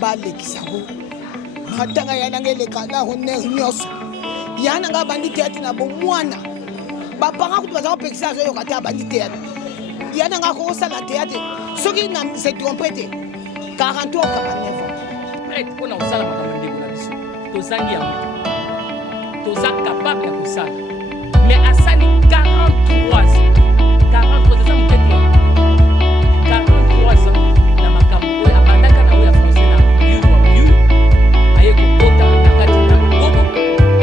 balekisako matanga yanangeleka na hone nyoso yana nga bandite ati na bomwana bapanga kutu bazako pekisa zo yokata bandite yana nga ko sala théâtre soki na se trompete 40 ans 49 ans on a osala makamande na biso tozangi ya toza capable ya kosala mais asali 43 ans eza mokete 43 ans na makambo oyo abandaka na oyo ya français na mur wa mur aye kokota na kati na bobo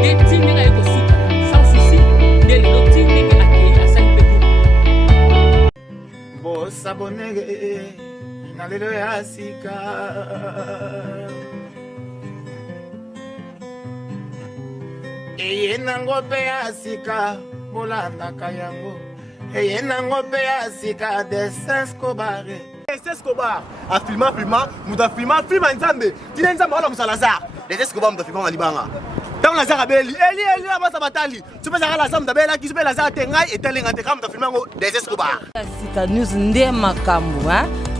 etindenge aye kosuka sans souci nde lelo tindenge akei asali mpe kuku bosabonege na lelo ya sika eye nango mpe ya sika bolandaka yango eye nango mpe ya sika Escobar Escobar afilma filma nzambe tina nzambe wala musalazar Escobar mutafilma malibanga tango lazar abeli eli abasa batali tupezaka lazar mutabelaki sope lazar te ngai etelenga te kama mutafilma yango Escobar Sika News nde makambo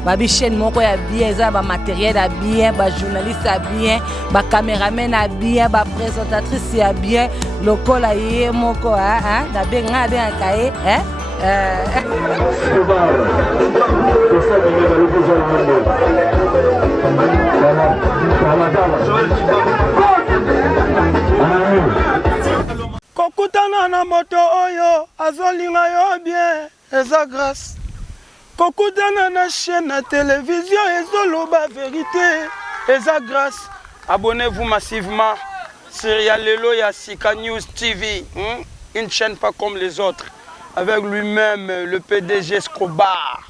babi chaîne moko ya bien eza ba matériel ya bien ba journaliste ya bien ba caméraman ya bien ba présentatrice ya bien lokola ye moko na benga benga ye kokutana na moto oyo azolinga yo bien eza grâce kokutana na chaîne na télévision ezoloba vérité eza grâce abonnez-vous massivement sur Yalelo ya Sika News TV une chaîne pas comme les autres avec lui-même le PDG Escobar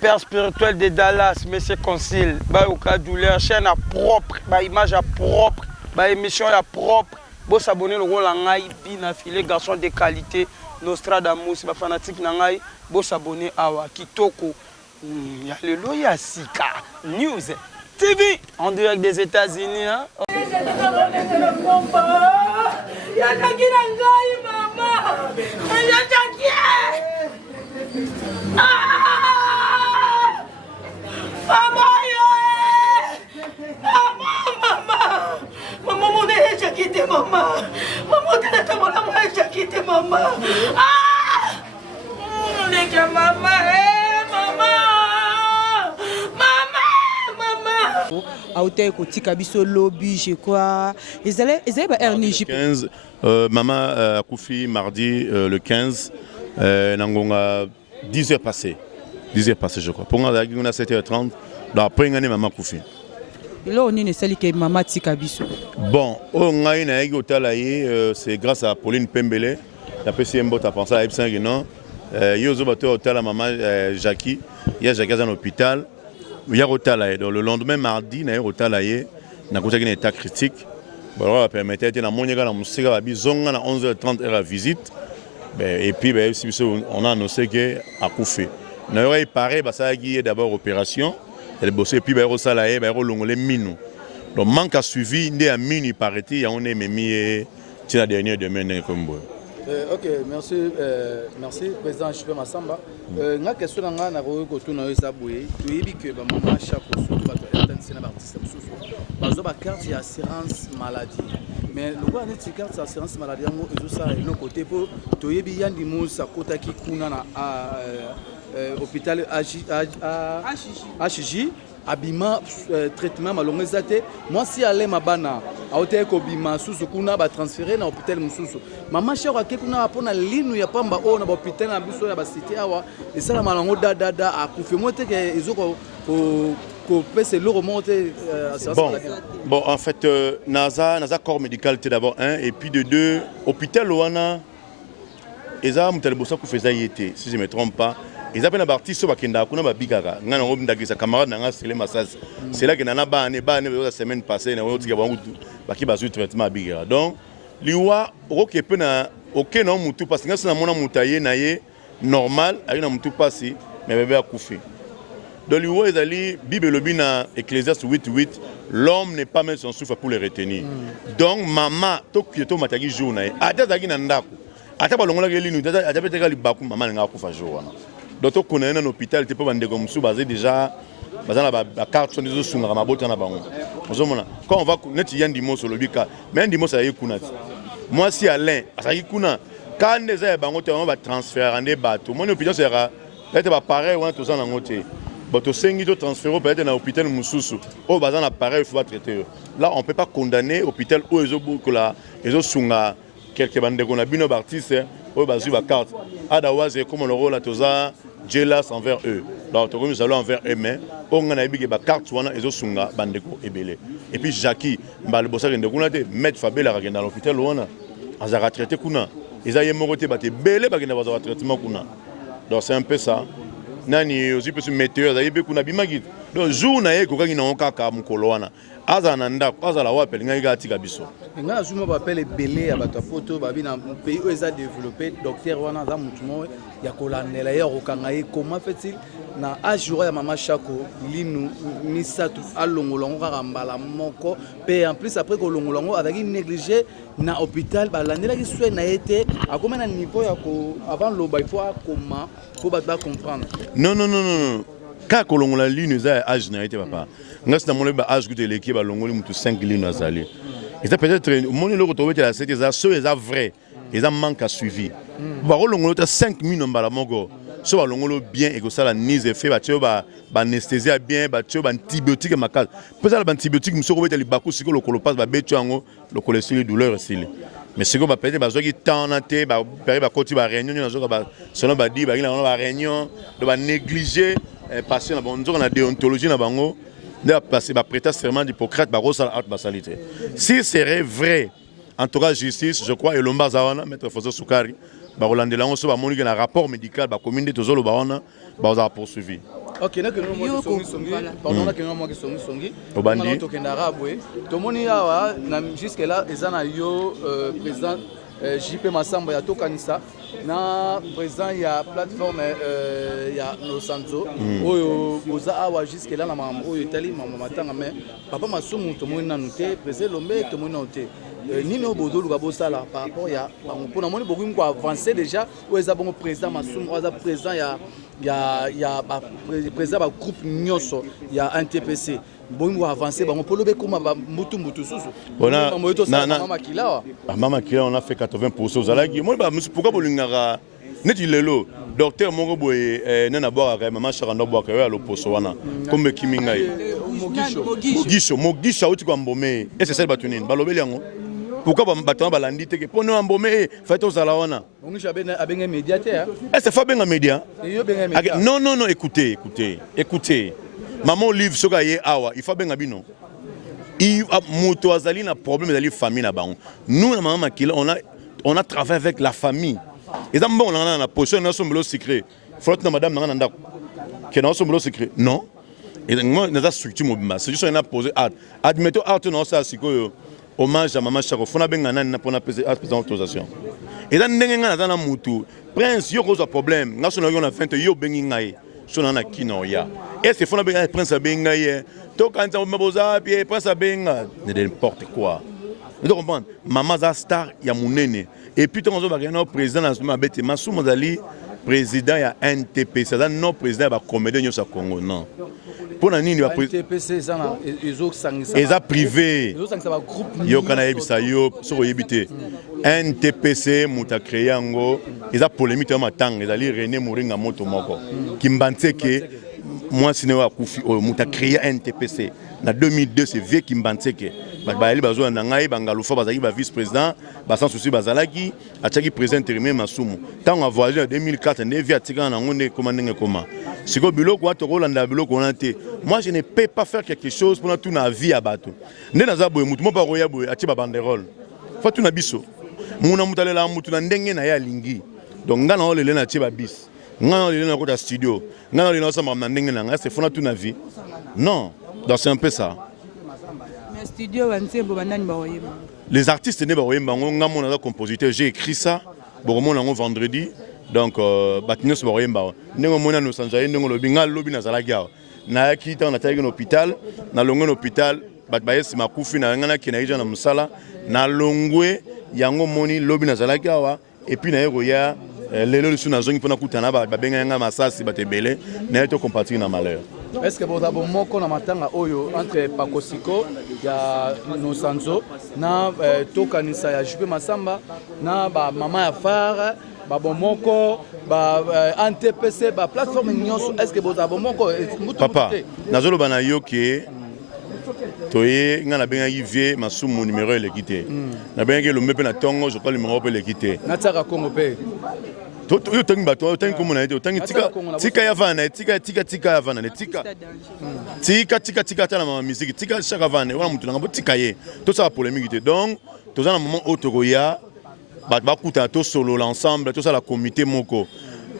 père spirituel de Dallas monsieur Concile ba oka douleur chaîne à propre ba image à propre ba émission à propre bo s'abonner le rôle en ngai bina filé garçon de qualité Nostradamus ba fanatique na ngai bo s'abonner awa kitoko Yalelo ya Sika News TV en direct des États-Unis hein. lobby je crois ils allaient ba RNJ 15 maman a couffé mardi le 15 nangonga 10h passées je crois pour moi à 7h30 d'après ngane maman couffé là on est celle qui maman tika biso bon on ngai na yeki otala ye c'est grâce à Pauline Pembele la PCM bot a pensé à Epsang non yozo bato otala maman Jackie ya Jackie dans l'hôpital il y a otala donc le lendemain mardi na otala ye na kotaki na état critique bon va permettre na monyeka na musika ba bizonga na 11h30 heure à visite et puis on a annoncé que a couffé na yora paraît ça qui est d'abord opération elle bossé puis ba rosala ye ba rolongole minu donc manque a suivi ndé a minu paraît-il ya on est memi ti la dernière demain comme bon. Ok, merci, merci président Chipé Massamba. Nga question nga na ko tuna yo saboué, tu yebi que ba maman chaque jour ba to intensité na artiste mususu. Bazo ba carte d'assurance maladie. Mais le quoi net carte d'assurance maladie ngo ezo ça no côté pour to yebi yandi musa kota ki kuna na hôpital HJ abima traitement malongo zate moi si aller mabana aote ko bima susu kuna ba transférer na hôpital mususu mama chero akekuna apona linu ya pamba o na hôpital na biso ya ba cité awa esala malongo dada akufe mote ke ezoko ko pese le remonter bon en fait naza corps médical d'abord un et puis de deux hôpital wana eza mutalebosa ku feza yete si je me trompe pas. Ils appellent un artiste qui est kuna babikaka ngana ngobinda sa camarade nanga Sele Massas c'est là que nana bane la semaine passée na otika bangu baki bazu traitement bigara donc liwa oke pena oke na mutu parce que na mona mutaye na ye normal ayi na mutu pasi mais bébé a couffé donc liwa ezali bible lobina Ecclésiaste 8:8 l'homme n'est pas même son souffle pour le retenir donc maman to kieto mataki jour na ye atazaki na ndako ata balongola ke linu ata beteka libaku maman nga kufa jour wana. D'autres connaissent un hôpital, tu peux vendre comme ça, basé déjà bazana ba carte sont des sunga mabota na bango ozomona quand on va net yandimo sur le bika mais ndimo ça yekuna moi si Alain ça yekuna quand les a bango on va transférer en débat tout mon opinion sera peut-être pas pareil ou tout ça na ngoté bato sengi to transférer peut-être na hôpital mususu o bazana pareil il faut traiter là on peut pas condamner hôpital o ezobuko la ezosunga quelques bandes qu'on a bino artistes o bazu ba carte adawaze comme le rôle à toza jealous envers eux. Donc, nous allons envers eux-mêmes. On a dit que la carte est sunga bandeko ebele. Et puis Jackie, le bossa de kuna te mettre Fabel à dans l'hôpital on a retraité kuna. Ils a yemoroté baté belé ba kena ba traitement kuna. Donc c'est un peu ça. Nani aussi peut se mettre à yebe kuna bimagit. Donc jour na ye ko kangina okaka mukolo wana. Azana ndako azala wapeli ngai gati kabiso. Nga azuma bapele belé ya bato poto babi na pays où ils a développé docteur wana za mutumo ya kolandela ya rokanga ye comment fait-il na ajura ya mama Chako linu misatu alongolongo kaka mbala moko pe en plus après kolongolongo avec négligé na hôpital balandela ki soin na été a combien na niveau ya ko avant loba il faut comment pour ba comprendre. Non. Quand kolongola linu za âge na été papa. Ngas na moleba âge que l'équipe ba longoli mutu 5 linu azali. Et ça peut-être mon le retrouver la c'était ça ceux les vrai ils manque à suivi. Ba longolo ta 5 000 mbala mongo. So ba longolo bien et que ça la mise effet ba tio ba anesthésie bien ba tio ba antibiotique makal. Peut ça ba antibiotique muso ko betali baku siko lokolo passe ba betio ango lokolo sili douleur sili. Mais siko ba peut-être ba zo ki tanate ba peri ba koti ba réunion na zo ba selon ba di ba ila ba réunion de ba négliger passer na bonzo na déontologie na bango. De passer ba prêter serment d'Hippocrate ba rosal art basalité. Si c'est vrai en tout cas justice je crois et lomba zawana maître Fosso Soukari ba rolandela on so ba monique na rapport médical ba commune de tozolo ba ona ba za poursuivi. OK na que nous mo songi pardon na que nous mo songi obandi to kenda rabwe to moni awa na jusque là ezana yo président JP Massamba ya tokanisa na président ya plateforme ya no sanzo oyo boza awa jusque là na mambo oyo tali mambo matanga mais papa masumu to moni na noté président Lombe to moni noté nini obodolu babosala par rapport ya pour na moni beaucoup ko avancer déjà ou eza bon président masumu ou eza président ya président ba groupe nyonso ya NTPC bon avancer bon pour le comment mutu susu mama kila on a fait 80% zalaki moi ba pourquoi bolingaka neti lelo docteur moko boye nana boaka mama Chaka ndo boaka ya loposo wana comme kiminga mogisho uti kwa mbome et c'est ça batunini balobeli yango pourquoi bato balandi te que pour nous mbome fait ozala wana mogisho abenga médiateur c'est fa benga média non écoutez maman Olive soka ye awa il faut benga bino il moto azali na problème azali famille na bango nous na maman Makila on a travaillé avec la famille et ça bon on a na position na sombolo secret faut na madame na ndako que na sombolo secret non et moi na structure mobima c'est juste on a posé admettons art non ça sikoyo hommage à maman Chako fona benga na pour na président autorisation et dans ndenge ngana na mutu prince yo cause problème ngaso na yo na 20 yo bengi ngai so na kino ya et c'est fona benga prince benga ye to quand on maboza puis prince benga n'importe quoi vous comprenez maman za star ya munene et puis on va gagner président na suma bete Massoum Zali président ya NTP c'est non président ba comédien yo sa Congo non pour na nini ba NTPC ça na eza privé yo kana yebisa yo soko yebite NTPC muta créé yango eza polémique ya matanga ezali René Mouringa moto moko Kimbantseke moi sinewa kufi o muta créé NTPC na 2002 c'est vieux Kimbantseke ba bazo na ngai bangalufa bazaki ba vice président ba sans souci bazalaki ataki président intérimaire Massoum tant on a voyagé en 2004 ne via tika na ngone komandenge koma siko biloko wato kolanda biloko na te moi je ne peux pas faire quelque chose pour tout na vie à bato nde na za boye mutu mo pa roya boye ati ba banderole fa tout na biso muna mutalela mutu na ndenge na ya lingi donc ngana olele na ti ba bis ngana olele na kota studio ngana olele na sa na ndenge na nga c'est fona tout na vie non donc c'est un peu ça. Les artistes ne baroyemba nga mona compositeur j'ai écrit ça boromona ngo vendredi donc batinios baroyemba ndenge mona no sanzaye ndenge lobi nga lobi na zalaga na kita na tayi na hôpital na longo na hôpital bat bayesi makufi na ngana kina ija na musala na longwe yango moni lobi na zalaga wa et puis na yero ya lelo lisu na zongi pona kutana ba benga nga masasi batebele na to compatir na malheur. est-ce que vous avez moko na matanga oyo entre Pakosiko ya Nosanzo na tokanisa ya Jupe Masamba na ba mama ya Fara ba bomoko ba NTPC ba plateforme nyonso est-ce que vous avez moko papa nazolo bana yoke toye nga na benga yivie masumu numéro elekité na benga le mepe na tongo je crois le numéro elekité na tsaka Congo pe yo tangi bato tangi ko mona tangi tika ya vana tika ya vana tika tala ma musique tika chaque vana wana mutu ngabo tika ye to ça polémique donc to za na moment otokoya ba kuta to solo l'ensemble to ça la comité moko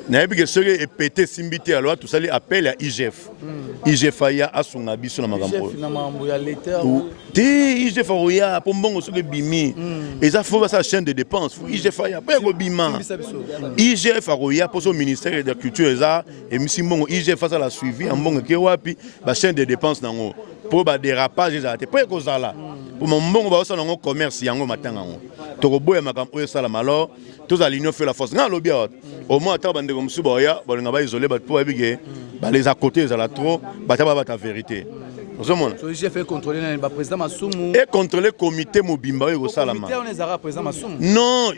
na yebi que ce que pété simbité alors tout ça li appel à IGF IGF ya asunga biso na makambo IGF na mambo ya l'état ti IGF ya pombongo ce que bimi et ça faut ça chaîne de dépenses IGF ya pas go bima IGF ya pour au ministère de la culture et ça et misimbongo IGF ça la suivi en bongo ke wapi ba chaîne de dépenses nango pour ba dérapage ça te pas ko zala pour mon bongo ba ça nango commerce yango matanga ngo to ko boya makambo e sala alors tous à l'union fait la force nga lobi au moins attends bande comme suba ya ba nga ba isoler ba pour bige ba les à côté ça la trop ba ta vérité so IGF fait contrôler le président Masumu et contrôler comité mobimba yo salama comité on les a président Masumu non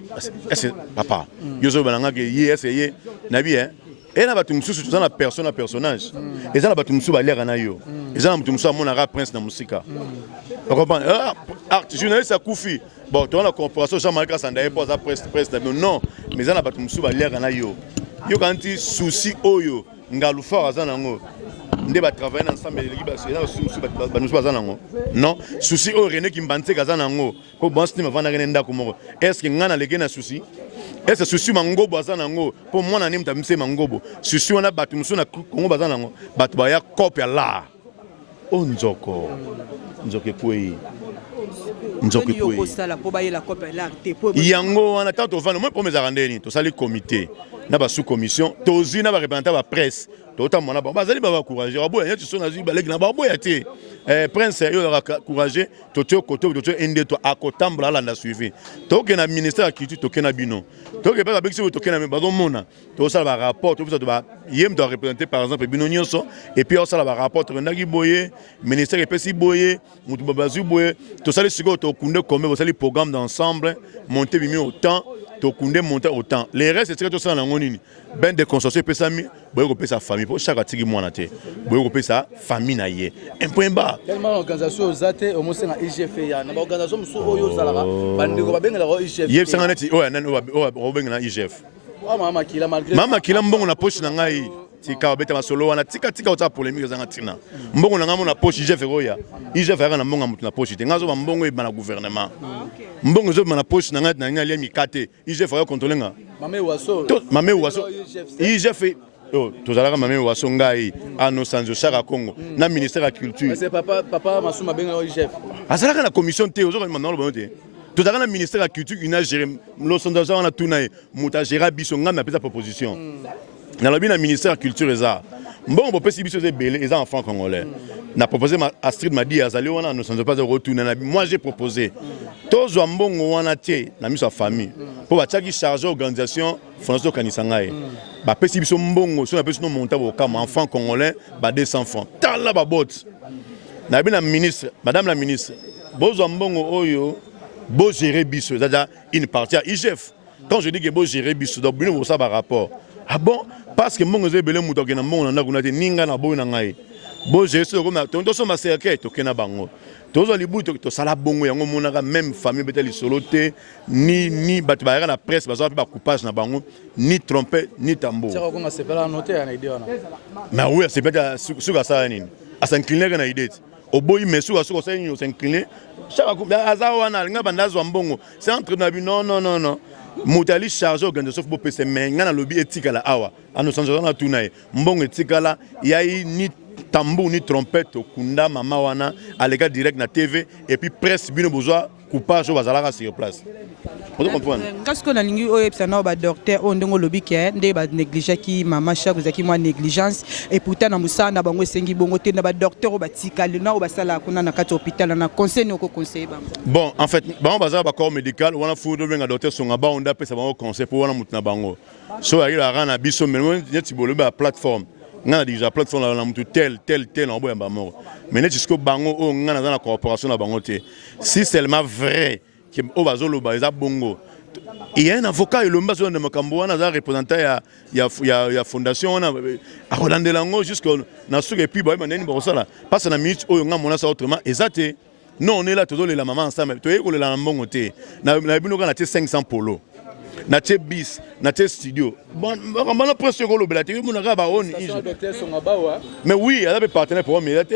papa yo zo balanga ke essayer na bien et na batu mususu tuzana personne à personnage et ça na batu mususu ba lera na yo et ça na batu mususu amona prince na musika on comprend art journaliste à Koufi bon tu as la corporation Jean-Marc Sandaye pour ça presse non mais ça na batu mususu ba lera na yo kanti souci oyo ngalufa azana ngo nde ba travailler ensemble les équipes ba nous bazana ngo non souci o René Kimbanze kazana ngo ko bon cinéma vana ngenda ko moko est-ce que ngana leke na souci est-ce que souci mangobo azana ngo pour moi na nimta mse mangobo souci wana batu musu na Congo bazana ngo batu ba ya copia la onzoko nzoke kwei nzoke kwei yango wana tant vana moi pour mes arandeni to sali comité na ba sous commission tozi na ba représentant ba presse tota mona ba bazali ba encourager ba boya tu sona ba leki na ba boya te prince yo la encourager toto koto toto ende to akotambla la na suivi to ke na ministère culture to ke na bino to ke pas avec to ke na ba do mona to ça ba rapport to ba yem doit représenter par exemple bino nyonso et puis ça ba rapport na ki boye ministère et pesi boye mutu babazu boye to ça le sigo to kunde comme vous allez programme d'ensemble monter bimi autant to kunde monter autant les restes c'est que tout ça na ngonini ben de consortium pesami boye ko pesa famille pour chaque atiki mwana te boye ko pesa famille na ye un point bas tellement organisation zate au moins na IGF ya na organisation muso oyo zalaka bandeko babengela ko IGF yeb sanganeti oya nani o bengela IGF mama kila malgré mama kila mbongo na poche na ngai tika obeta masolo wana tika ota polémique zanga tina mbongo na ngamo na poche IGF roya IGF ya na mbongo mutu na poche te ngazo ba mbongo ebana gouvernement mbongo zo na poche na ngai na ngali mikate IGF ya contrôler nga mame waso IGF tozalaka mame waso ngai ano sanzo chaka Congo na ministère de la culture c'est papa Masuma benga IGF azalaka na commission te ozo na lo bonote tozalaka na ministère de la culture ina gérer lo sondaje wana tunaye muta gérer biso ngam na pesa proposition na lobi na ministère de la culture eza mbongo bopesi biso ze belé eza en franc congolais na proposé Astrid Madi azali wana no sanzo pas retourner na moi j'ai proposé tozo mbongo wana tie na miso famille pour ba tchaki charger organisation François Kanisangaye ba pesi biso mbongo so na pesi no monta bo kama enfant congolais ba 200 francs tala ba bot na bina ministre madame la ministre bozo mbongo oyo bo gérer biso c'est-à-dire une partie à IGF quand je dis que bo gérer biso donc bino ça par rapport ah bon parce que mbongo zebele muto ke na mbongo na kuna te ninga na boyo na ngai bo gérer so comme to so ma cercle to kena bango tozo libuto to sala bongo yango monaka même famille beteli solo te ni batu ba na presse bazo ba coupage na bango ni trompette ni tambour ça ko c'est pas noter na idée wana mais oui c'est pas suka ça nini asincliner na idée oboyi mesu asuko ça nini osincliner chaque coup azawa na nga bandazo mbongo c'est entre na bi non mutali chargé organisation pour PC mais nga na lobby éthique la awa ano sanzo na tunaye mbongo éthique la yayi ni tambour ni trompette kunda mama wana alega direct na TV et puis presse bino besoin coupage au bazalaka sur place. Vous comprenez? Qu'est-ce qu'on a lingu au epsana ba docteur on ndongo lobi ke nde ba négliger ki mama chaque zaki moi négligence et pourtant na musana bango sengi bongo te na ba docteur ba tikali na ba sala kuna na kati hôpital na conseil ko conseil bango. Bon en fait bango bazala ba corps médical wana fu do benga docteur songa ba onda pesa bango conseil pour wana mutna bango. So ari la rana biso mais nyeti bolo ba plateforme nga déjà plateforme la mutu tel en boya mort mais net jusqu'au bango o nga na coopération na bango te si seulement vrai que o bazolo ba eza bongo il y a un avocat et le mbas de makambo wana za représentant ya fondation wana a rolandela ngo jusqu'au na suka et puis ba maneni ba sala parce na minute o nga mona ça autrement exact non on est là toujours la maman ensemble to yeko la mbongo te na bino kana te 500 polo na te bis na te studio bon on presque ko lo belati mo na ba on mais oui elle a partenaire pour moi te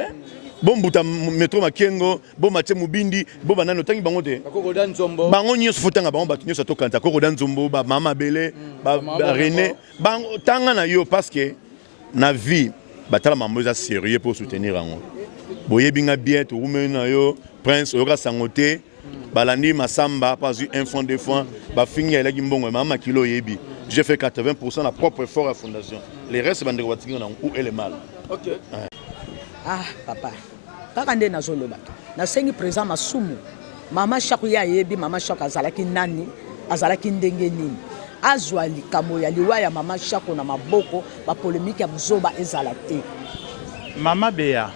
bon buta metro makengo bon mache mubindi bon banano tangi bango te bango nyos futanga bango batunyo sa to kanta ko dan zombo ba mama bele ba René bango tanga na yo parce que na vie batala mamoza sérieux pour soutenir ango boye binga bien to rumena yo prince oka sangote balandi masamba pas eu un fond de fonds ba fingi ala gimbongo mama kilo yebi j'ai fait 80% la propre effort à fondation les restes bandeko batinga na où elle est mal. OK. Ah papa kaka nde nazoloba nasengi président Masumu mama Chaku ya yebi mama Chaku azalaki nani azalaki ndenge nini azwa likambo ya liwa ya mama Chaku na maboko ba polémique ya buzoba ezala te. Mama Bea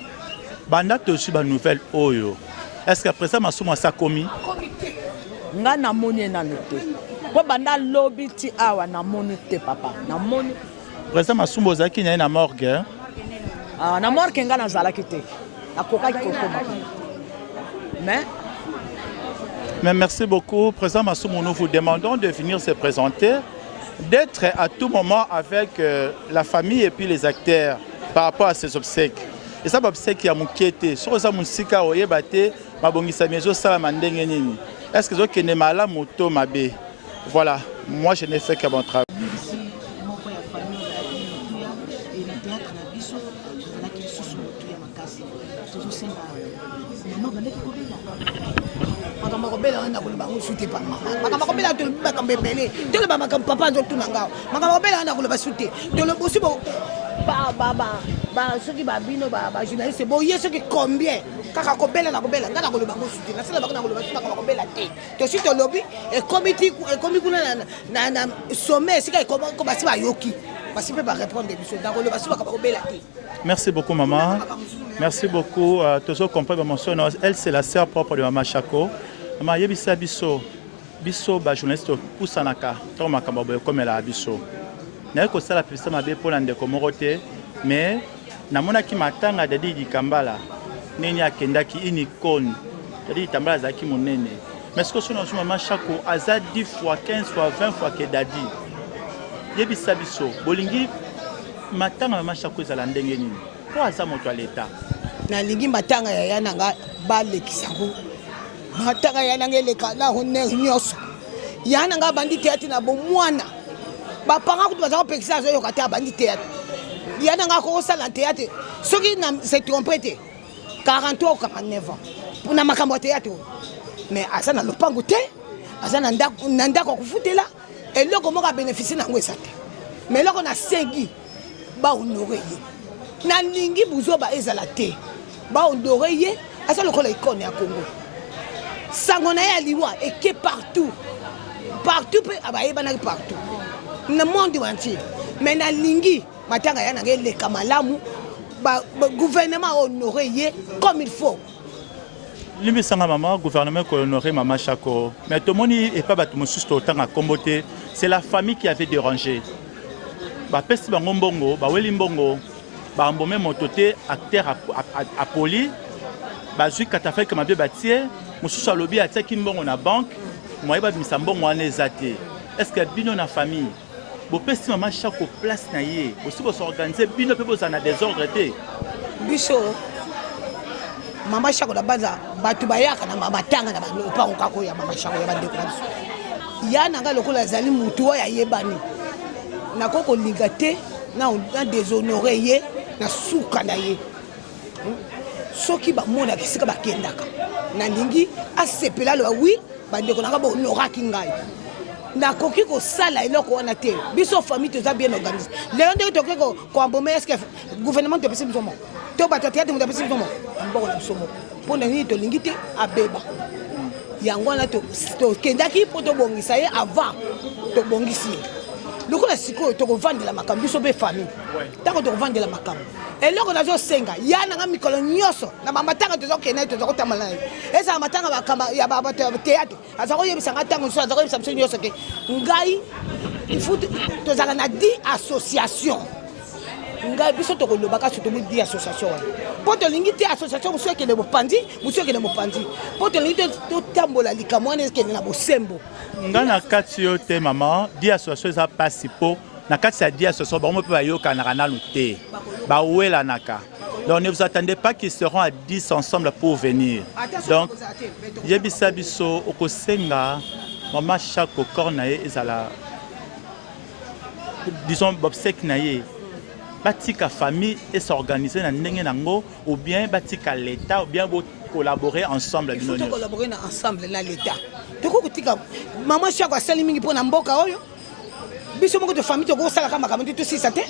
banda toshi ba nouvelle oyo est-ce que président Masumu a commis nga na moni na note ko banda lobby ti awa na moni te papa na moni président Masumu ozaki na morgue na morgue nga na zalaki te akokaki kokoma mais merci beaucoup président Masumu, nous vous demandons de venir se présenter, d'être à tout moment avec la famille et puis les acteurs par rapport à ces obsèques. Et ça obsèques ya mukete sur ça musika oyebate mabongisa mezo sala mandenge nini. Est-ce que vous avez mal à moto mabe? Voilà, moi je n'ai fait que mon travail. soki babino ba journaliste boye soki combien kaka kobela na kobela ngana koloba mosuti na sala bakana koloba sima kobela te to si to lobby e komi kuna na sommet sika ko basi ba yoki basi pe ba répondre biso na koloba sima kobela te. Merci beaucoup maman. Merci beaucoup toujours comprendre mention elle c'est la sœur propre de maman Chako. Maman yebisa biso ba journaliste pusanaka to makambo comme elle a biso. Na ko sala pisa mabe pour ndeko morote mais namonaki matanga dadi dikambala nini akendaki une icône dadi tambala zaki monene mais ce que son maman Chako aza 10 fois 15 fois 20 fois que dadi yebisa biso bolingi matanga maman Chako ezala ndenge nini po aza moto à l'état na lingi matanga ya yananga balekisako matanga ya yananga eleka na honne nyoso yananga bandi théâtre na bomwana ba parents ko baza pekisa zo yokata bandi théâtre yananga ko sala théâtre soki na se trompé 43 ou 49 ans pour na makambo théâtre mais asa na lopango te asa na ndako kufutela eloko moka bénéficie na ngwesa te mais loko na sengi ba honorer ye na lingi buzoba ezala te ba honorer ye asa lokola icône ya Congo sangona ya liwa et que partout pe abayeba na partout na monde entier mais na lingi matanga ya nanga le kamalamu ba gouvernement honorer ye comme il faut. Limbisanga maman gouvernement ko honorer maman Chako mais tout monde et pas bato mosusu autant à comboter c'est la famille qui avait dérangé ba pesi bango mbongo ba weli mbongo ba mbomé mototé acteur à poli ba zui katafai que mabe batie mosusu alobi ataki mbongo na banque moi ba bimisa mbongo wana ezate est-ce que bino na famille bo pesi maman Chako place na ye aussi bo s'organiser bino pe bo za na désordre té biso mama Chako da baza batu bayaka na matanga na bango kako ya mama Chako ya bandeko na biso ya nanga lokola zali mutu ya yebani na koko ligate na déshonorer ye na suka na ye soki ba mona kisika bakendaka na lingi asepela lo oui bandeko na bo noraki ngai na koki ko sala eloko wana te biso famille toza bien organisé lelo nde toke ko ambomé est-ce que gouvernement te pesi bisomo to ba théâtre te pesi bisomo mboko na bisomo pona ni to lingi te abeba yango na to kendaki poto bongisa ye avant to bongisi lokola sikoyo tokovandela makambo biso mpe famille ntango tokovandela makambo eloko nazosenga ya nanga mikolo nyonso na bamatanga tozokende naye tozokotambola naye ezala matanga ya bato ya théâtre aza koyebisa nga ntango mosusu aza koyebisa biso nyonso ke ngai ifo tozala na 10 association ngai biso tokolobaka so tomi 10 association wana mpo tolingi te association mosusu ekende mopanzi mosusu ekende mopanzi mpo tolingi te totambola likambo wana ekende na bosembo nga na kati yo te mama 10 association eza pasi mpo na kati ya 10 association bango mpe bayokanaka nanu te bawelanaka. Donc ne vous attendez pas qu'ils seront à 10 ensemble pour venir. Donc yebisa biso okosenga mama chaque corps na ye ezala disons obsèque na ye batika famille et s'organiser na ndenge nango ou bien batika l'état ou bien collaborer ensemble. Il faut collaborer ensemble na l'état. Toko kutika mama chaque asali mingi pona mboka oyo biso moko de famille toko sala kama kama tout ça te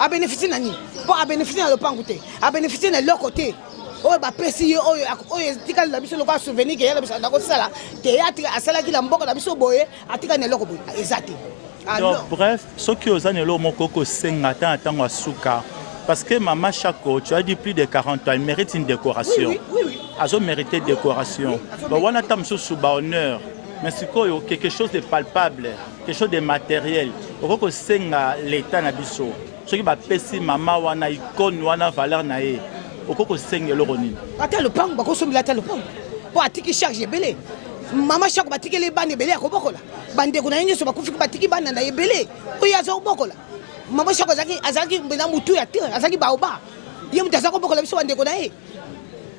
a bénéficier nani pour a bénéficier na lopango te a bénéficier na l'autre côté oyo bapesi oyo tikali na biso loko souvenir ke yala biso na ko sala théâtre asala ki la mboka na biso boye atika na loko boye exact. Donc, bref, ce qui est aux mokoko sengata tango asuka parce que maman Chako, tu as dit plus de 40 ans, elle mérite une décoration. Oui. Elle a mérité décoration. Donc on a tam sous honneur. Mais c'est quelque chose de palpable, quelque chose de matériel. Oko senga l'état na biso. Ce qui va pesi maman wana icône wana valeur na e. Oko senga loroni. Ata le pang bako sombi la le pang. Pour atiki charge belé. Mama Chako batiki les bande belé akobokola. Bande kuna yenye so bakufi batiki bande na yebele. Oya zo bokola. Mama Chako azaki mbena mutu ya te, azaki baoba. Yemu tazako bokola biso bande kuna e.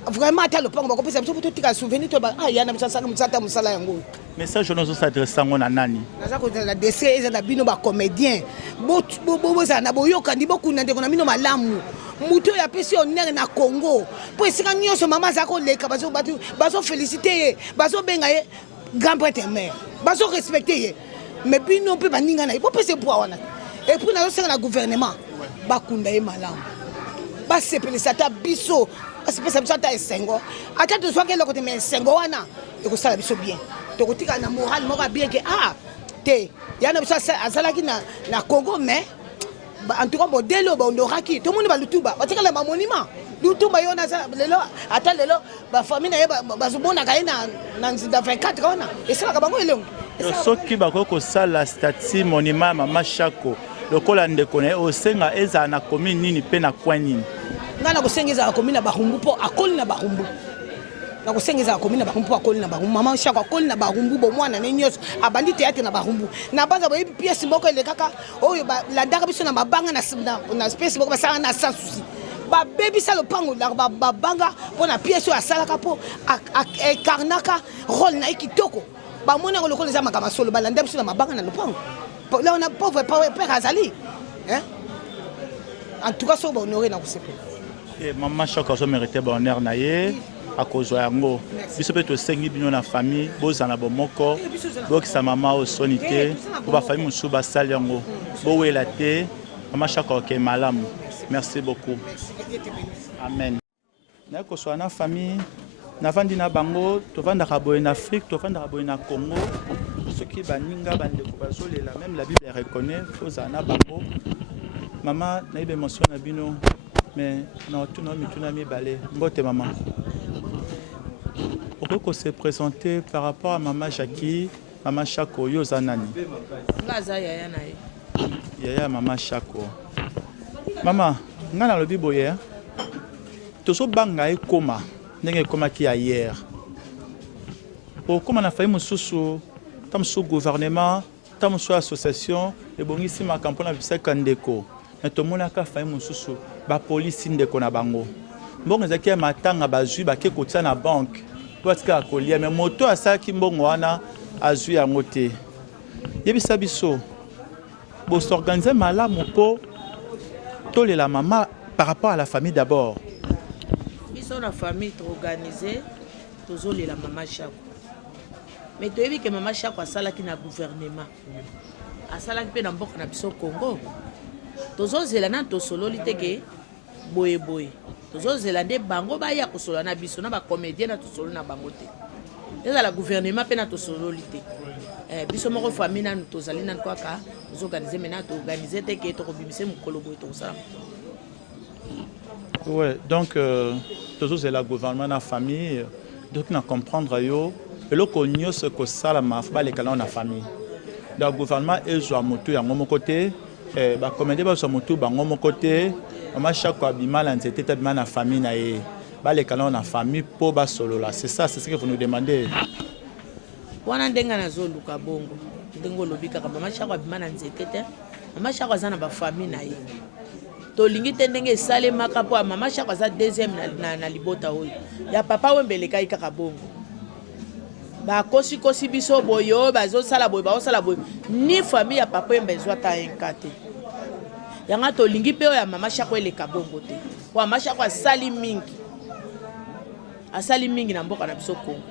Vraiment ata le pang bako pesa biso pour tika souvenir to ba yana msasa msata musala yango. Message nous s'adresse à mon anani. Nazako la dessin eza na bino ba comédien. Bo za na boyoka ndi bokuna ndeko na bino malamu. Muto ya pesi honneur na Congo. Po esika nyonso mama zako leka bazo féliciter, bazo benga ye grand prêtre mère. Bazo respecter ye. Mais bino pe baninga na ye. Po pese poa wana. Et puis nazo senga na gouvernement bakunda ye malamu. Ba sepelisa ta biso. Ba sepelisa biso ta esengo. Ata to soka eloko te mais esengo wana ekosala biso bien. Tokotika na moral moko bien que te yana biso azalaki na Congo mais en tout cas modèle ondoraki tout le monde ba lutuba batika la monument lutuba yona lelo ata lelo ba famille na ye bazobona ka na nzinda 24 ona et ça ka bango elongo soki bakoko sala statue monument mama Chako lokola ndeko na osenga eza na commune nini pe na coin nini ngana kosengeza na commune na Bahumbu po akoli na Bahumbu na kosengeza komina na Bahumbu akoli na Bahumbu mama Chako akoli na Bahumbu bo mwana ne nyos abandi théâtre na Bahumbu na baza ba pièce moko ele kaka oyo la ndaka biso na mabanga na space moko basala na sans souci ba baby salo pango la ba banga pona pièce ya sala kapo karnaka rôle na ikitoko ba mona ko lokole za makama solo ba landa biso na mabanga na lopango là on a pauvre père Azali hein en tout cas so ba honorer na kosepe et maman Chako so mérité bonheur na ye à cause yango biso pe to sengi bino na famille bozana bomoko bokisa mama o sonité pour ba famille musu ba sali yango bo wela te mama Chako ke malamu merci beaucoup amen na ko so na famille na vandi na bango to vanda ka boye na Afrique to vanda ka boye na Congo ce qui baninga bande ko bazolela même la Bible reconnaît fozana bango mama na ibe mention na bino mais non tout non mituna mi balé mbote maman. Pourquoi se présenter par rapport à maman Jackie, maman Chako Yozanani? Yaya maman Chako. Maman, ngana lobi boye. Toso banga e koma, ndenge koma ki hier. Pour comment na fayi mususu, tam sou gouvernement, tam sou association, e bongisi ma kampona bisa kandeko. Na tomona ka fayi mususu, ba police ndeko na bango. Mbongo zaki matanga bazui ba ke kotia na banque. Parce que akolia mais moto asaki mbongo wana azui yango te. Yebisa biso bo s'organiser malamu po tole la maman par rapport à la famille d'abord. Biso na famille to organiser tozole la maman Chako. Mais to yebi que maman Chako asala ki na gouvernement. Asala ki pe na mboka na biso Congo. Tozozela na to solo liteke boye. Tozo zelande bango ba ya kosolo na biso na ba comédien na tosolo na bango te. ezala gouvernement mpe na tosololi te biso moko famille nanu tozali nanu kaka tozoorganize maintenant toorganize te ke tokobimisa mokolo boye tokosala. Ouais, donc toujours c'est le gouvernement la famille donc na comprendre yo et le konyo ce que ça la mafba les canons la famille. Donc gouvernement et zo moto ya ngomo côté ba commander ba zo moto ba ngomo côté mama chaque fois bima la nzete ta bima na famille na e ba les canons la famille pour ba solo là. C'est ça, c'est ce que vous nous demandez. Wana ndenga na zo luka bongo ndengo lobika ka mama chaque fois bima na nzete te mama chaque fois za na ba famille na e tolingi te ndenge esalemaka mpo ya mama chaque aza deuxième na libota oyo ya papa wembelekai kaka bongo bakosikosi biso boye oyo bazosala boye baosala boye ni famille ya papa wembe ezwa ta enka te yanga tolingi mpe oyo ya mama chaque eleka bongo te po mama chaque asali mingi na mboka na biso Congo.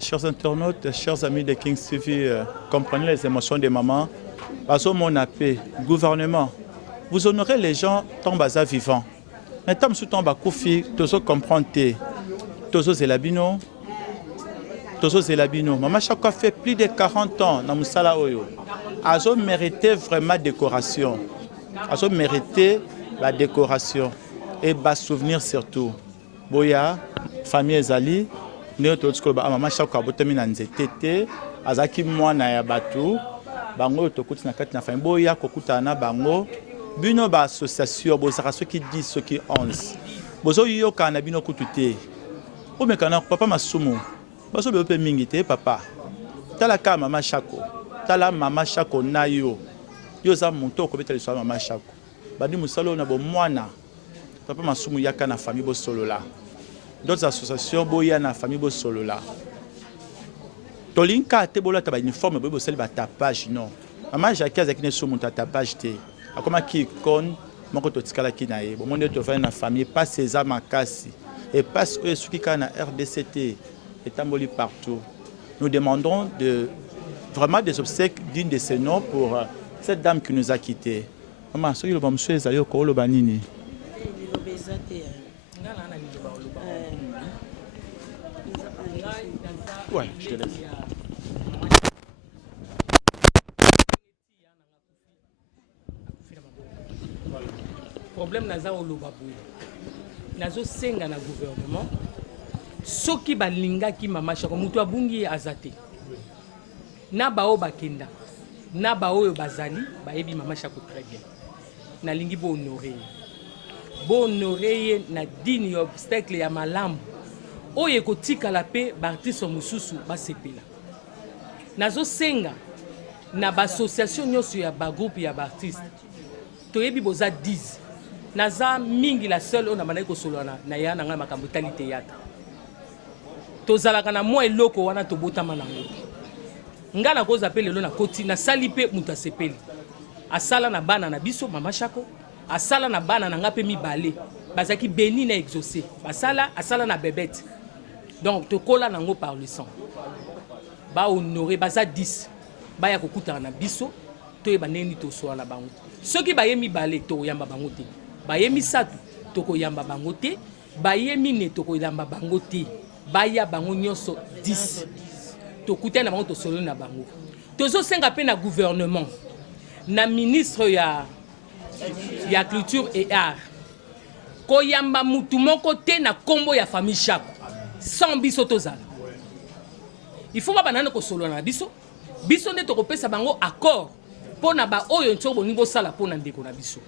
Chers internautes, chers amis de Kings TV, comprenez les émotions des mamans. Parce que mon appel, gouvernement, vous honorez les gens tant bas vivants. Mais tant sous tombe à Koufi, tous comprendre tous Zelabino, maman chaque fois fait plus de 40 ans dans Moussala Oyo. Azo mérité vraiment décoration. Azo mérité la décoration et bas souvenir surtout. Boya, famille Ezali, néo tous koloba maman chaque fois botami na nzete azaki mwana ya batu bango tokuti na kati na famille boya kokuta na bango. Bino ba association bozaka ceux qui 10 ceux qui 11 bozo yoka na bino kutute o mekana papa masumu baso be pe mingi te papa tala ka mama Chako tala mama Chako na yo za monto ko betali so mama Chako badi musalo na bo mwana papa masumu yaka na famille bo solo là d'autres associations boya na famille bo solo là tolinka te bola ta ba uniforme bo sel ba tapage non mama Jacques azakine so monta tapage te akoma ki kon moko totikala ki na ye bon monde to fa na famille pas ces amakasi et parce que ce qui kana RDCT est amboli partout. Nous demandons vraiment des obsèques dignes de ce nom pour cette dame qui nous a quittés. Maman, ce qui le monsieur est allé au Kolo Banini. Ouais, je te laisse. Problème naza olobabu nazo senga na gouvernement soki balinga ki mama Chako mutu abungi azate na bao bakenda na bao yo bazali baebi mama Chako très bien na lingi bo honorer na dini obstacle ya malambo oye kotika la pe bartiso mususu basepela nazo senga na ba association nyoso ya ba groupe ya bartiste toyebi boza 10 naza mingi la seule on a manai ko solana na ya na makambo tali théâtre tozalaka na moi eloko wana tobotama nango ngana ko zapele lo na koti na sali pe muta sepeli asala na bana na biso mama Chako asala na bana na ngape mibale bazaki béni na exaucé asala na bébête donc tokola nango par le sang ba honorer baza 10 ba ya kokuta na biso to e baneni to so na bango soki ba yemi bale to yamba bango te ba yemi satu to ko yamba bango te ba yemi ne to ko yamba bango te ba ya bango nyoso 10 to kuta na bango to solo na bango tozo senga pe na gouvernement na ministre ya culture et art ko yamba mutu moko te na kombo ya famille Chako sans biso tozala il faut ba banana ko solo na biso nde to kopesa bango accord pona ba oyo ntso bo ningo sala pona ndeko na biso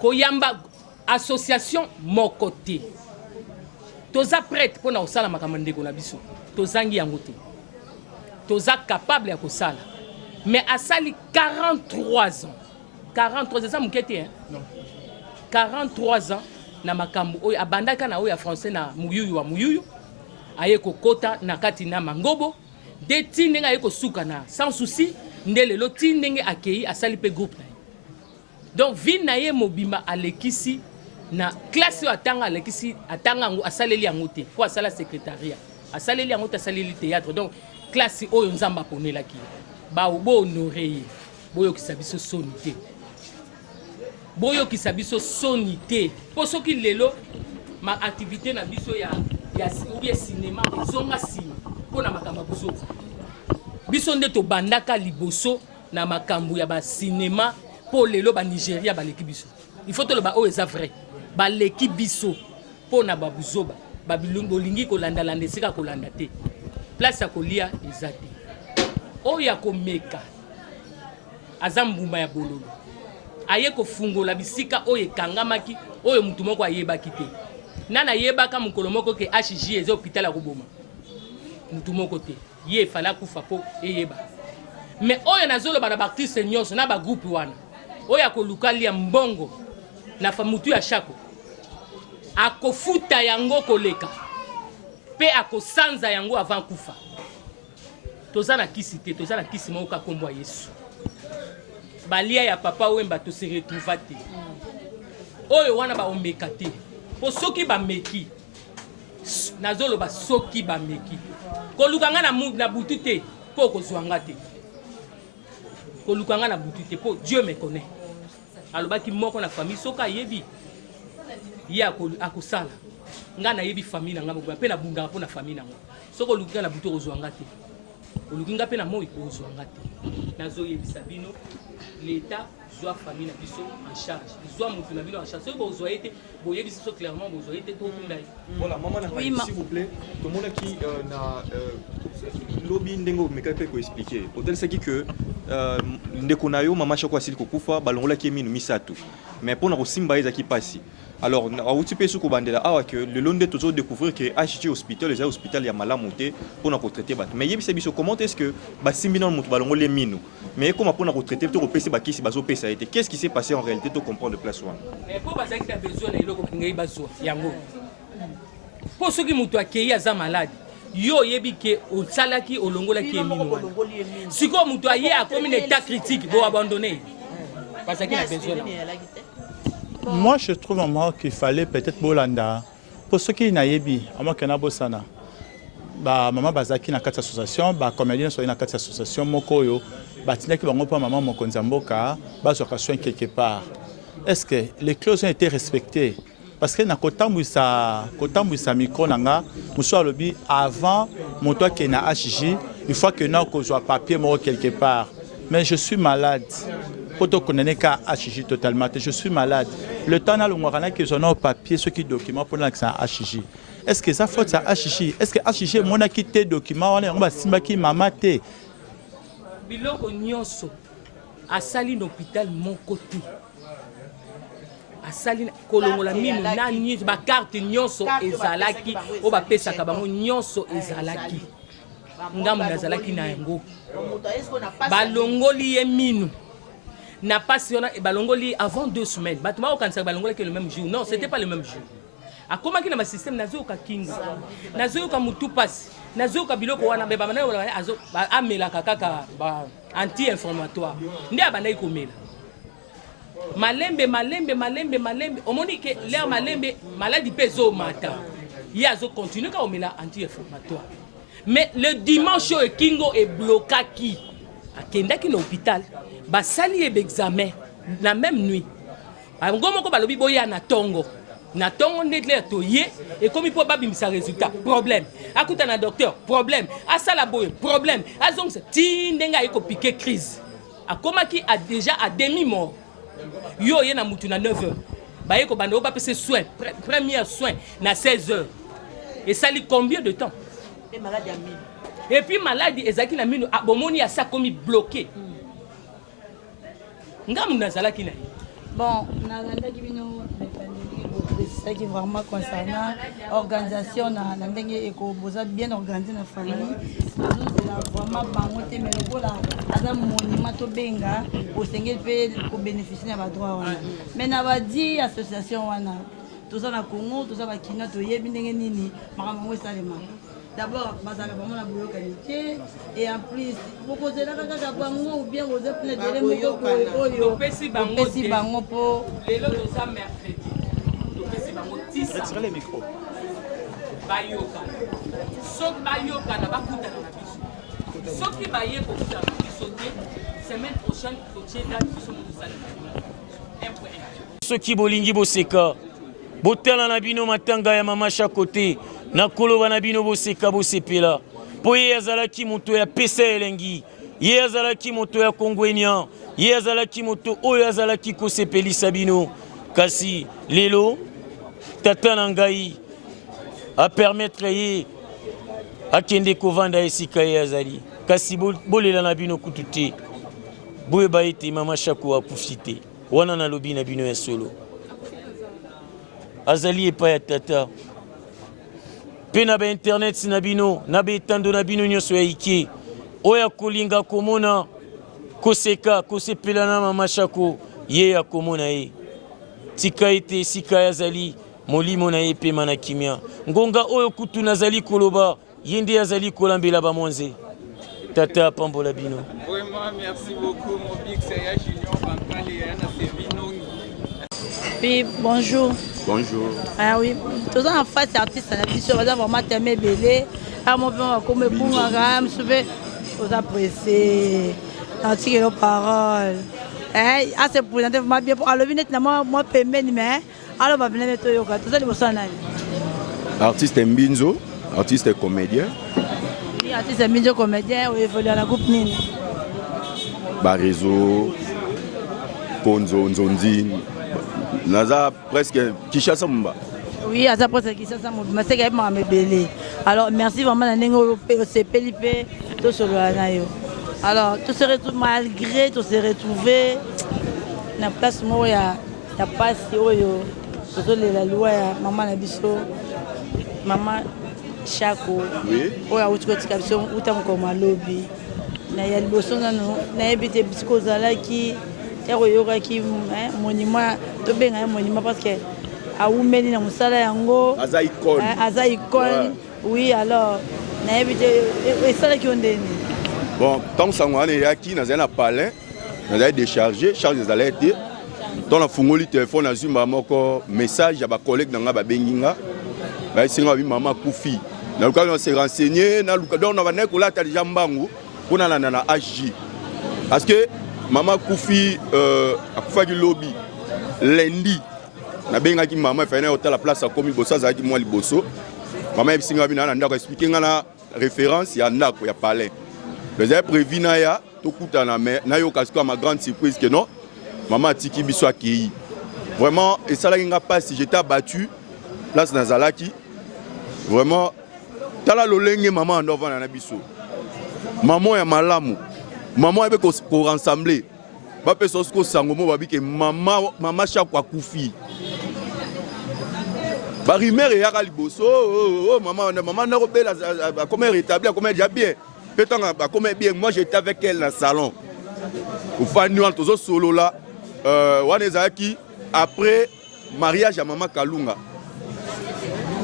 ko yamba association moko te toza prête pona osala makambo ndeko na biso tozangi yango te toza capable ya kosala mais asali 43 ans 43 ans mukete hein non 43 ans na makambo oyo abandaka na oyo ya français na muyuyu aye kokota na kati na mangobo de tindenga aye kosuka na sans souci ndele lo tindenge akei asali pe groupe na donc vie na ye mobima alekisi na classe atanga alekisi atanga ngo asaleli yango te po asala secrétariat asaleli yango te asaleli théâtre donc classe oyo nzamba ponelaki ba bo honorer boyo kisabiso sonité po soki lelo ma activité na biso ya ou bien cinéma zonga sima biso biso nde tobandaka liboso na makambo ya bacinema mpo lelo banigeria baleki biso il faut toloba oyo eza vrai baleki biso mpo na babuzoba bolingi kolandalanda esika kolanda te place ya kolia eza te oyo ya komeka aza mbumba ya bololo aye kofungola bisika oyo ekangamaki oyo mutu moko ayebaki te nana yebaka mokolo moko ke HJ eza hôpital ya koboma mutu moko te ye fala kufa po eyeba mais oyo nazoloba na baartiste nyonso na bagroupe wana oyo akoluka lia mbongo na mutu ya shako akofuta yango koleka pe akosanza yango avant kufa toza na kisi te toza na kisi moko kakombo ya Yesu balia ya papa wemba to se retrouva te oyo wana ba omeka te po soki ba meki nazoloba soki ba meki kolukanga na butu te po kozwanga te kolukanga na butu te po Dieu me connaît alobaki moko na famille soka yebi ya akosala nga na yebi famille na nga moko pe na bungaka po na famille na nga soko lukinga na butu kozwanga te olukinga pe na moi kozwanga te nazoyebisa bino l'État doit famille na biso en charge doit mutu na bino en charge soki bozwa ete boyebisa biso clairement bozwa ete tokunda ye voilà maman na s'il vous plaît tomonaki na lobi ndenge omeka pe koexpliquer otelisaki que ndeko na yo mama Shako asili kokufa balongolaki minu misato mais mpona kosimba ezaki pasi alors auti pe suko bandela awa que le long de toujours découvrir que HJ hospital les hospital ya malamu te mpona kotraiter bato mais yebisa biso comment est-ce que basimbi na mutu balongoli minu mais comment mpona kotraiter to kopesa bakisi bazopesa ete qu'est-ce qui s'est passé en réalité to comprendre place wana po bazaki na besoin na eloko ngai bazwa yango po soki mutu akei aza malade yo yebi ke osalaki olongolaki eminu wana siko mutu aye akomi na état critique bo abandonner bazaki na besoin Moi, je trouve à moi qu'il fallait peut-être Bolanda. Pour ceux qui n'ayebi, à moi qui n'a bosana, bah maman bazaki na quatre associations, bah comédien soit na quatre associations, mokoyo, bah tina qui va pas maman mokonzamboka, bah sur soin quelque part. Est-ce que les clauses ont été respectées? Parce que na kotambuisa micro nanga, muso lobi avant mon toi qui na HJ, il faut que na ko soit papier mo quelque part. Mais je suis malade. Totalement. Je suis malade. Le temps n'a le que j'en ai au papier, ce qui document pour l'accès à HJ. Est-ce que ça faut ça HJ? Est-ce que HJ mon a quitté document on va simaki mamate. Biloko nyonso a sali l'hôpital mon côté. A sali kolongola minu na nyi ba carte nyonso ezalaki o ba pesa ka bango nyonso ezalaki. Ngamu nazalaki na yango. Balongoli ye minu. N'a pas si on a balongoli avant 2 semaines. Batuma au cancer balongoli que le même jour. Non, c'était pas le même jour. A comment qu'il y a un système nazo ka kinga. Nazo ka mutu passe. Nazo ka biloko wana be bamana wala azo amela kaka ba anti-inflammatoire. Ndi abana ikomela. Malembe. Omoni ke l'air malembe maladie peso mata. Il azo continue ka omela anti-inflammatoire. Mais le dimanche au kingo est bloqué qui a kendaki na hôpital. Basali examen la même nuit. Ngomo ko balobi boya na tongo ndetler toye et comme il peut pas bimisa résultat problème. Akuta na docteur problème. Asala boye problème. Azong ti ndenga iko piquer crise. Akomaki a déjà à demi mort. Yo ye na mutu na 9h. Baye ko bando ba pese soin premier soin na 16h. Et ça lui combien de temps? Et maladie à mine. Et puis maladie ezaki na mine abomoni a ça comme bloqué. Bon, c'est qui vraiment concernant l'organisation, bien organisée dans la famille. Vraiment, mais le monument au Benga, au Seigneur pour bénéficier de droit. Mais on va dire association, tout ça dans Congo, tout ça va Kenya, tout y est bien nini, maman Salema. D'abord, la qualité et en plus, vous posez la caca ou bien vous êtes plein de bango pour les lots mercredi. Retirez les micros. Bayoka. Sauf Bayoka n'a pas coûté dans la biche. Sauf qui baille pour coûter dans la biche. Semaine prochaine, il faut tirer la biche. Ceux qui bolingi boseka. Botala na bino matanga ya mama chaque côté. Na koloba na bino boseka bosepela mpo ye azalaki moto ya pesa elengi, ye azalaki moto ya kongwenya, ye azalaki moto oyo azalaki kosepelisa bino. Kasi lelo tata na ngai apermettre ye akende kovanda esika ye azali. Kasi bolela na bino kutu te, boyeba ete mama Shako akufi te. Wana nalobi na bino ya solo azali epai ya tata mpe na bainternet na bino na baetando na bino nyonso ya ike oyo akolinga komona koseka kosepela na mama Shako ye akomona ye. Tika ete esika ye azali molimo na ye pema na kimia. Ngonga oyo kutu nazali koloba ye nde azali kolambela bamonze. Tata apambola bino. Vraiment merci beaucoup mon big Saya Junior Bankale Yana Sevinongi. Oui, bonjour. Bonjour. Ah oui, tous en face artiste na biso baza vraiment tellement belé. Ah mon père comme bunga me souve aux apprécier. Antique nos paroles. Eh, à se présenter vraiment bien pour alors venir moi paiement mais alors va venir mettre yoka. Tout ça les bossa nani. Artiste Mbinzo, artiste et comédien. Oui, artiste Mbinzo comédien, oui, il faut aller à la groupe Nini. Barizo, Konzo, Nzondi. Naza presque Kishasa Mba. Oui, à ça presque Kishasa Mba. Mais c'est quand même belé. Alors merci vraiment à Nengo CPLP tout sur le anayo. Alors tout se retrouve malgré tout se retrouver na place moi ya pas si oyo tout la loi ya maman na biso maman Shako. Oui. Oya utukotika biso utamukoma lobby. Na ya liboso na ebite bisiko zalaki qui monument to benga monument parce que a umeli na musala yango aza icône. Oui, alors na ebite esala ki ondeni. Bon, tant que ça on est aquí na zana palais na décharger charge des alertes dans la fungoli téléphone na zumba moko message ya ba collègue na ba benginga ba singa bi mama kufi na luka on s'est renseigné na luka donc na ba nekola ta déjà mbangu kuna na HJ parce que Maman Koufi a fait lobby lundi. Na benga ki maman fait na la place à komi bossa za ki moi liboso. Maman bisinga bina na ndako expliquer ngana référence ya ndako ya palais. Les avez prévu na ya tokuta na mais na yo kasko ma grande surprise que non. Maman tiki biso akei. Vraiment et ça là nga pas si j'étais abattu place Nazalaki. Vraiment tala lolenge maman ndova na biso. Maman ya malamu. Maman avait qu'on rassembler. Ba peso ko sangomo ba bike mama Shako akufi. Ba rumeur ya ka liboso maman na robela comment rétablir comment déjà bien. Peut-être ba comment bien moi j'étais avec elle dans le salon. Au fanual tozo solo là wanezaki après mariage à maman Kalunga.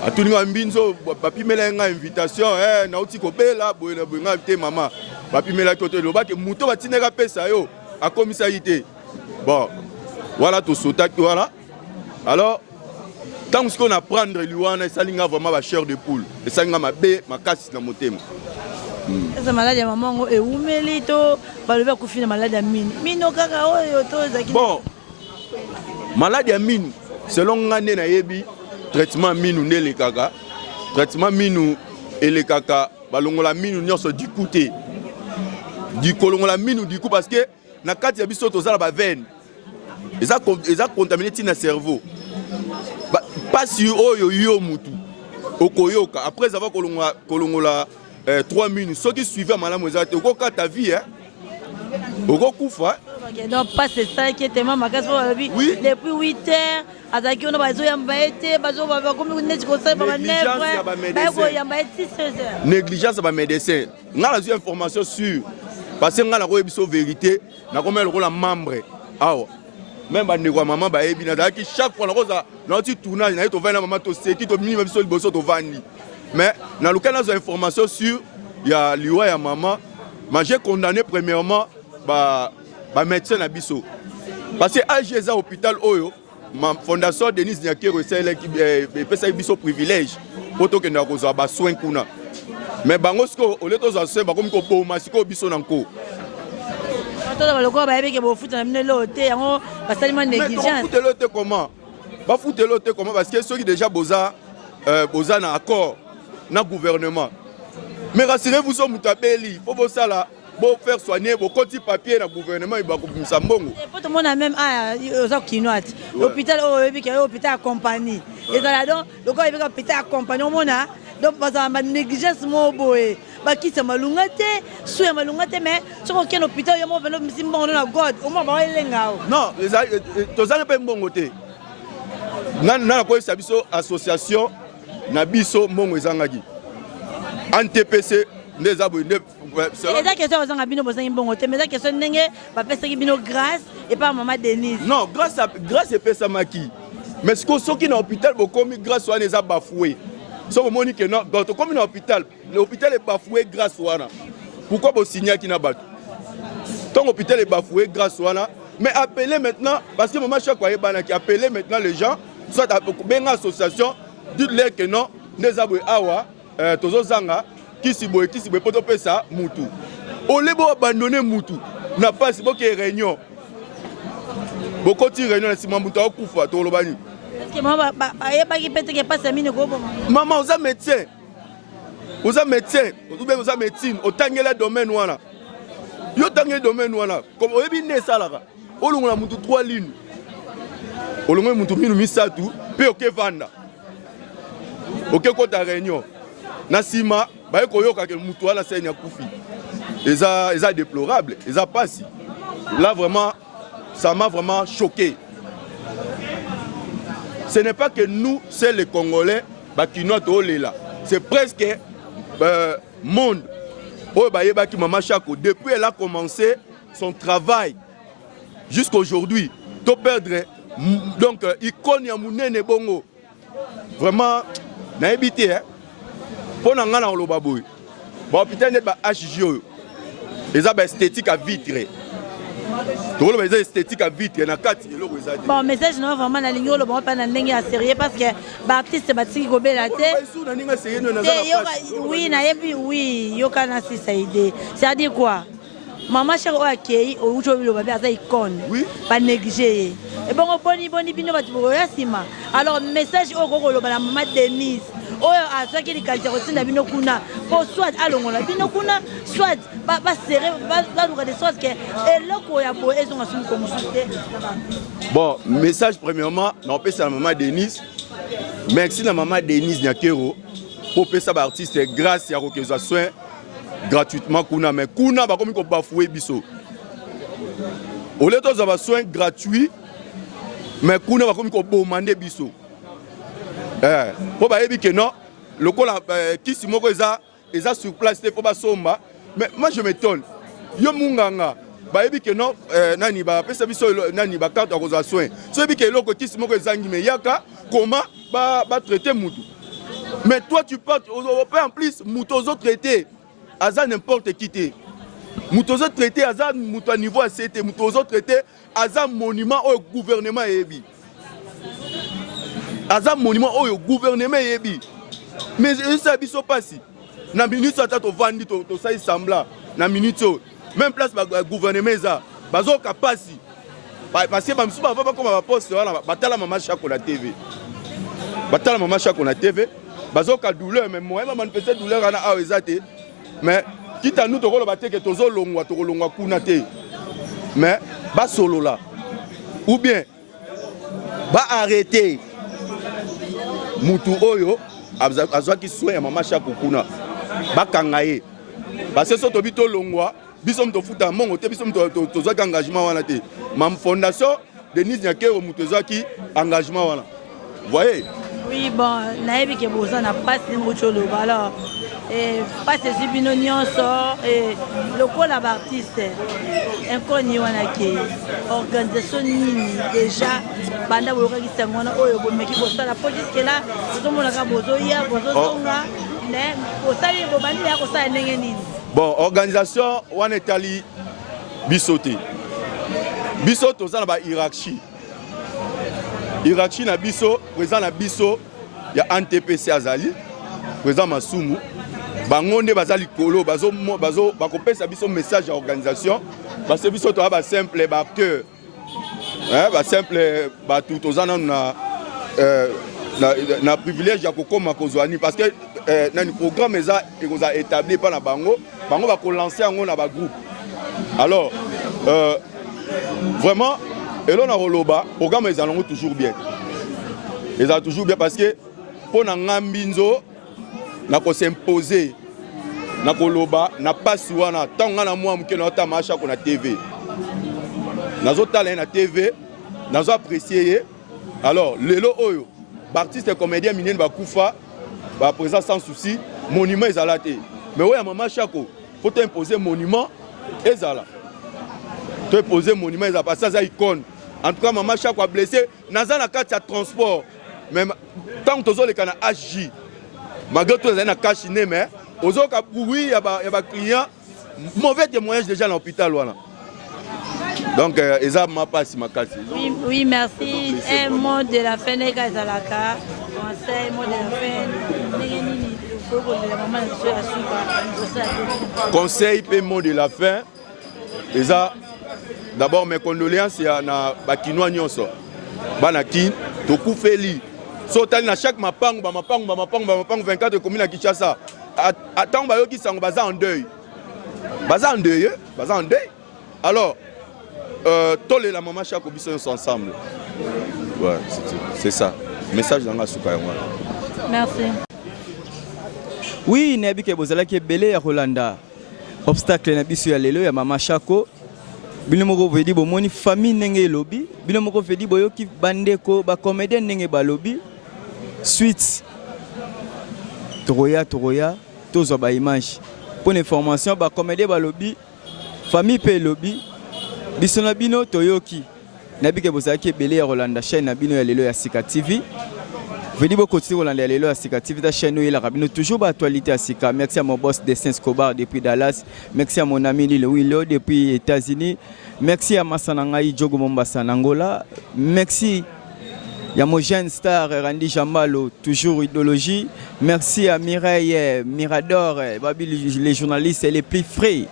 Atuninga mbinzo papi melenga invitation na uti ko bela boyena boyanga te maman. Papi mela kote loba ke muto batineka pesa yo a commissaire. Bon, voilà tout ça voilà. Alors tant qu'on apprendre Luana ça linga vraiment ba chair de poule. Et ça linga mabe makasi na motema. Esa maladie maman e umeli to ba leba kufina maladie mine. Mino kaka oyo to zaki. Bon. Maladie mine selon ngane na yebi traitement mine ne le kaka. Traitement mine et le kaka balongola mine nyonso du côté. Du colon la mine ou du coup parce que na kati ya biso to zala ba veine eza contaminé tina cerveau pas si oyo yo mutu okoyoka après avoir kolongola 3 minutes ceux qui suivaient malamu eza te okoka ta vie okokufa donc pas c'est ça qui était maman kaso depuis 8 heures azaki on bazo yamba ete bazo ba comme net ko ça ba 9 heures ba yamba ete 16 heures négligence ba médecin ngala zu information sur parce que ngala ko ebiso vérité na comme le rôle membre awa même ba ndeko maman ba ebi na daki chaque fois na koza na ti tournage na to vana maman to seki to minimum biso liboso to vandi mais na lokana zo information sur ya liwa ya maman mais j'ai condamné premièrement ba médecin na biso parce que AGESA hôpital oyo ma fondation Denis Nyakero c'est qui pesa biso privilège poto ke na koza ba soin kuna mais bango sko au lieu to za soin ba comme ko boma siko biso nanko comment parce que ceux qui déjà boza na accord na gouvernement Mais rassurez-vous, sur Moutabeli, il faut que ça là, pour faire soigner, pour continuer papier dans le gouvernement, il va couper ça mbongo. Pour tout le monde a même l'hôpital, l'hôpital accompagné. Et là donc, le corps est l'hôpital accompagné, on a donc parce que négligence mon boy, bah qui se malungate, soit malungate mais sur aucun hôpital il y a mon vélo simbon na god, au moins bah il ngao. Non, les tous ça pas mbongo te. Na ko sabiso association na biso mbongo ezangaki. NTPC les abonnés. Et la question aux Angabino Bosang Bongote, mais la question n'est pas parce qu'il grâce et pas maman Denise. Non, grâce et Pessamaki. Mais ce qui est dans l'hôpital, grâce à les a bafoués. Ce que Monique non, donc comme dans l'hôpital est bafoué grâce à wana. Pourquoi vous signez qui n'a pas? Tant l'hôpital est bafoué grâce à wana. Mais appelez maintenant, parce que maman chaque fois qui appelez maintenant les gens, soit à une association, dites-leur que non, les aboués awa, tozo zanga. Qui si boye pour te faire ça, Moutou. On les a abandonné Moutou. N'a pas si beaucoup de réunions. Beaucoup de réunions, si Moutou a coupé, tout le bani. Est-ce que maman, il n'y a pas qui peut te passer à mine gros maman, vous êtes médecin. Vous êtes médecin. Vous êtes médecine. Au tangué le domaine ouana. Yo tangué le domaine ouana. Comme on est bien ça là. On a Moutou 3 lignes. On a Moutou mis ça tout. Puis ok vanda. Ok quoi ta réunion. Nasima. Bah, c'est déplorable, pas si. Là vraiment, ça m'a vraiment choqué. Ce n'est pas que nous, c'est les Congolais, qui nous là. C'est presque monde. Depuis elle a commencé son travail jusqu'à aujourd'hui, tout perdre. Donc, icône ya munene bongo. Vraiment, n'a évité. Pour nous avoir le baboui, l'hôpital n'est pas HGO. Ils ont esthétique à vitre. Tout le monde esthétique à vitre. Bon, message non vraiment na ligne le bon pas na ligne à sérieux parce que l'artiste bati ko bela te. Oui, na yebi oui, yo kana si ça idée. Ça dit quoi? Maman chero akei o ucho bilo ba za icône. Oui. Pas négliger. Et bon boni bino ba tibo ya sima. Alors message au gros lo ba na maman Denise. Oh, à ceux qui sont là, binokuna, pour soit à l'ongla, binokuna, soit pas serré, pas nous des choses que et là quoi ya beau, ils ont assumé comme société. Bon, message premièrement, non pas à maman Denise. Merci à maman Denise Nyakero pour payer ça artiste grâce à recueillir soin gratuitement kuna mais kuna ba comme ko bafoué biso. Au lieu de soins gratuits mais kuna ba comme ko bomandé biso. Pour que non, le col qui si moko eza sur place il faut pas somba mais moi je m'étonne yo munganga ba yebi que non nani ba pesa biso nani ba carte à soin so yebi que loko qui si moko ezangi me yaka comment ba traiter mutu mais toi tu parles aux Européens en plus mutu aux autres traités aza n'importe qui té mutu aux autres traités aza mutu à niveau à CT mutu aux autres traités aza monument au gouvernement yebi Aza monument au gouvernement yebi. Mais ça biso passi. Na minute ça to vandi to ça sembla. Na minute même place ba gouvernement ça. Bazo ka passi. Parce que bamsu ba va comme ba poste wana batala mama chako na TV. Batala mama chako na TV. Bazo ka douleur mais moi manifester douleur ana a ezate. Mais quitte à nous to ko ba te que tozo longwa kuna te. Mais ba solo là. Ou bien ba arrêter Moutou Oyo, azwaki soin ya mama Chako kuna. Bakanga ye. Parce que so to bito longwa, biso mto futa mongo te biso mto zwaki engagement wana te. Mam fondation Denise Nyakero mto zwaki engagement wana. Voyez? Oui, bon, naebi ke boza na passe mucho lo alors passe sibino nyonso et le col artiste inconnu wana ke organisation nini déjà banda boyoka kisangona oyo bomeki bosala po jusque là tozomona ka bozo ya bozo zonga ne bosali bobandi ya kosala ndenge nini. Bon, organisation wana etali bisote. Biso toza na ba hiérarchie. Hiérarchie na biso, président na biso ya NTPC azali, président Masumu, bangonde bazali kolo bazo bakopesa biso message à organisation, parce que biso to ba simple ba acteur. Hein, ba simple ba tout tozana na na privilège ya kokoma kozwani parce que nani programme eza ekoza établi pa na bango va ko lancer yango na ba groupe. Alors vraiment elo na roloba programme ezalongo toujours bien. Eza toujours bien parce que pour na ngambinzo na ko s'imposer na koloba na pasi wana tanga na mwa mke na tamasha ko na TV. Nazo tala na TV, nazo apprécier. Alors lelo oyo artiste et comédien minene bakufa ba présent sans souci monument ezalate. Mais ouais maman Chako, faut t'imposer monument ezala. Tu imposer monument ezala parce que ça icône. En tout cas maman Chako a blessé naza na carte ya transport. Même tant que les kana HJ. Malgré tout les na cash mais ozoka oui ya ba client mauvais témoignage déjà à l'hôpital voilà. Donc eza ma passe ma carte. Oui merci. Un mot de la fin de Kazalaka. Conseil mot de la fin. Conseil paiement de la fin. Eza d'abord mes condoléances à na bakinois nyonso. Banaki toku feli. Sotali na chaque mapangu 24 communes à Kinshasa. Attends bayoki sango baza en deuil. Baza en deuil. Alors tous les la maman Chako biso ensemble. Ouais, c'est ça. Message dans la souka. Merci. Oui, nabi ke bozala ke belé ya Rolanda. Obstacle na biso ya lelo ya maman Chako. Bino moko vedi bo moni famille nenge lobby. Bino moko vedi boyoki bandeko ba comédien nenge ba lobby. Suite Toroya tozo ba image. Pour information ba comédien ba lobby. Famille pe lobby. Biso na bino toyoki. Nabi ke bozala ke belé ya Rolanda chaîne na bino ya lelo ya Sika TV. Vedi bo continuer Rolanda ya lelo ya Sika TV ta chaîne ya la rabino toujours ba actualité à Sika. Merci à mon boss Destin Escobar depuis Dallas. Merci à mon ami Lilo Willow depuis États-Unis. Merci à Massanangaï Djogo Mombasa Angola. Merci à mon jeune star Randy Jambalo, toujours idéologie. Merci à Mireille Mirador, les journalistes les plus frais.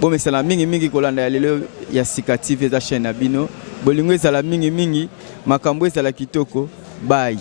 Bon mais c'est la mingi kolanda lelo ya Sika TV ta chaîne abino. Bolingo za la mingi makambo za la kitoko. Bye.